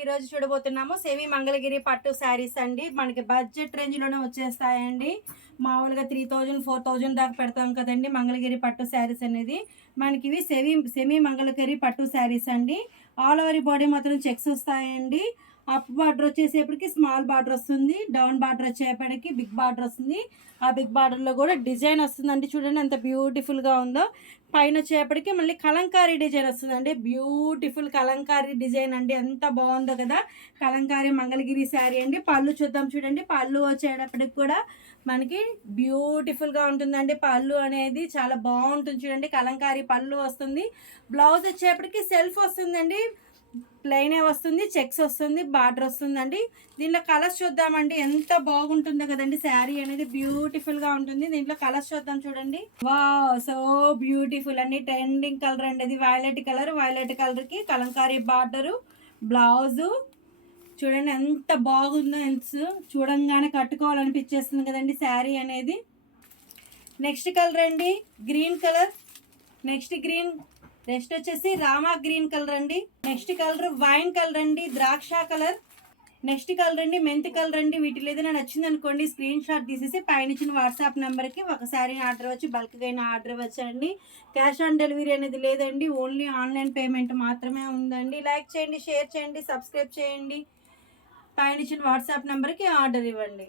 ఈరోజు చూడబోతున్నాము సెమీ మంగళగిరి పట్టు శారీస్ అండి. మనకి బడ్జెట్ రేంజ్లోనే వచ్చేస్తాయండి. మామూలుగా 3000 4000 దాకా పెడతాం కదండి మంగళగిరి పట్టు శారీస్ అనేది. మనకి ఇవి సెమీ మంగళగిరి పట్టు శారీస్ అండి. ఆల్ ఓవర్ బాడీ మాత్రం చెక్స్ వస్తాయండి. అప్ బార్డర్ వచ్చేసేపటికి స్మాల్ బార్డర్ వస్తుంది, డౌన్ బార్డర్ వచ్చేపటికి బిగ్ బార్డర్ వస్తుంది. ఆ బిగ్ బార్డర్లో కూడా డిజైన్ వస్తుందండి. చూడండి ఎంత బ్యూటిఫుల్గా ఉందో. పైన వచ్చేపటికి మళ్ళీ కలంకారీ డిజైన్ వస్తుందండి. బ్యూటిఫుల్ కలంకారీ డిజైన్ అండి, ఎంత బాగుందో కదా. కలంకారీ మంగళగిరి శారీ అండి. పళ్ళు చూద్దాం చూడండి. పళ్ళు వచ్చేటప్పటికి కూడా మనకి బ్యూటిఫుల్గా ఉంటుందండి. పళ్ళు అనేది చాలా బాగుంటుంది చూడండి. కలంకారీ పళ్ళు వస్తుంది. బ్లౌజ్ వచ్చేప్పటికి సెల్ఫ్ వస్తుందండి, ప్లెయినే వస్తుంది, చెక్స్ వస్తుంది, బార్డర్ వస్తుందండి. దీంట్లో కలర్స్ చూద్దామండి. ఎంత బాగుంటుందో కదండి. శారీ అనేది బ్యూటిఫుల్గా ఉంటుంది. దీంట్లో కలర్స్ చూద్దాం చూడండి. వావ్, సో బ్యూటిఫుల్ అండి. ట్రెండింగ్ కలర్ అండి అది. వైలెట్ కలర్, వైలెట్ కలర్కి కలంకారీ బార్డరు, బ్లౌజు చూడండి ఎంత బాగుందో. చూడంగానే కట్టుకోవాలనిపించేస్తుంది కదండి శారీ అనేది. నెక్స్ట్ కలర్ అండి గ్రీన్ కలర్. నెక్స్ట్ వచ్చేసి రామా గ్రీన్ కలర్ అండి. నెక్స్ట్ కలర్ వైన్ కలర్ అండి, ద్రాక్ష కలర్. నెక్స్ట్ కలర్ అండి మెంతి కలర్ అండి. వీటిలో ఏదైనా నచ్చింది అనుకోండి, స్క్రీన్ షాట్ తీసేసి పైన ఇచ్చిన వాట్సాప్ నెంబర్కి ఒకసారి ఆర్డర్ వచ్చి బల్క్గా అయినా ఆర్డర్ వచ్చండి. క్యాష్ ఆన్ డెలివరీ అనేది లేదండి, ఓన్లీ ఆన్లైన్ పేమెంట్ మాత్రమే ఉందండి. లైక్ చేయండి, షేర్ చేయండి, సబ్స్క్రైబ్ చేయండి. పైన ఇచ్చిన వాట్సాప్ నెంబర్కి ఆర్డర్ ఇవ్వండి.